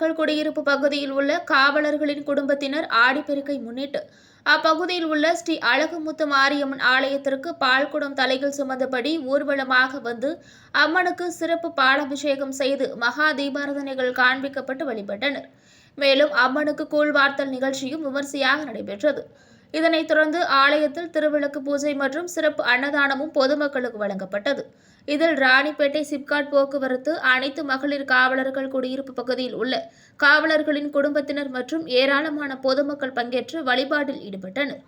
காவலர்கள் குடியிருப்பு பகுதியில் உள்ள காவலர்களின் குடும்பத்தினர் ஆடிப்பெருக்கை முன்னிட்டு அப்பகுதியில் உள்ள ஸ்ரீ அழகுமுத்து மாரியம்மன் ஆலயத்திற்கு பால்குடம் தலையில் சுமந்தபடி ஊர்வலமாக வந்து அம்மனுக்கு சிறப்பு பாலாபிஷேகம் செய்து மகா தீபாராதனைகள் காண்பிக்கப்பட்டு வழிபட்டனர். மேலும் அம்மனுக்கு கூழ்வார்த்தல் நிகழ்ச்சியும் விமர்சையாக நடைபெற்றது. இதனைத் தொடர்ந்து ஆலயத்தில் திருவிளக்கு பூஜை மற்றும் சிறப்பு அன்னதானமும் பொதுமக்களுக்கு வழங்கப்பட்டது. இதில் ராணிப்பேட்டை சிப்காட் போக்குவரத்து, அனைத்து மகளிர் காவலர்கள் குடியிருப்பு பகுதியில் உள்ள காவலர்களின் குடும்பத்தினர் மற்றும் ஏராளமான பொதுமக்கள் பங்கேற்று வழிபாட்டில் ஈடுபட்டனர்.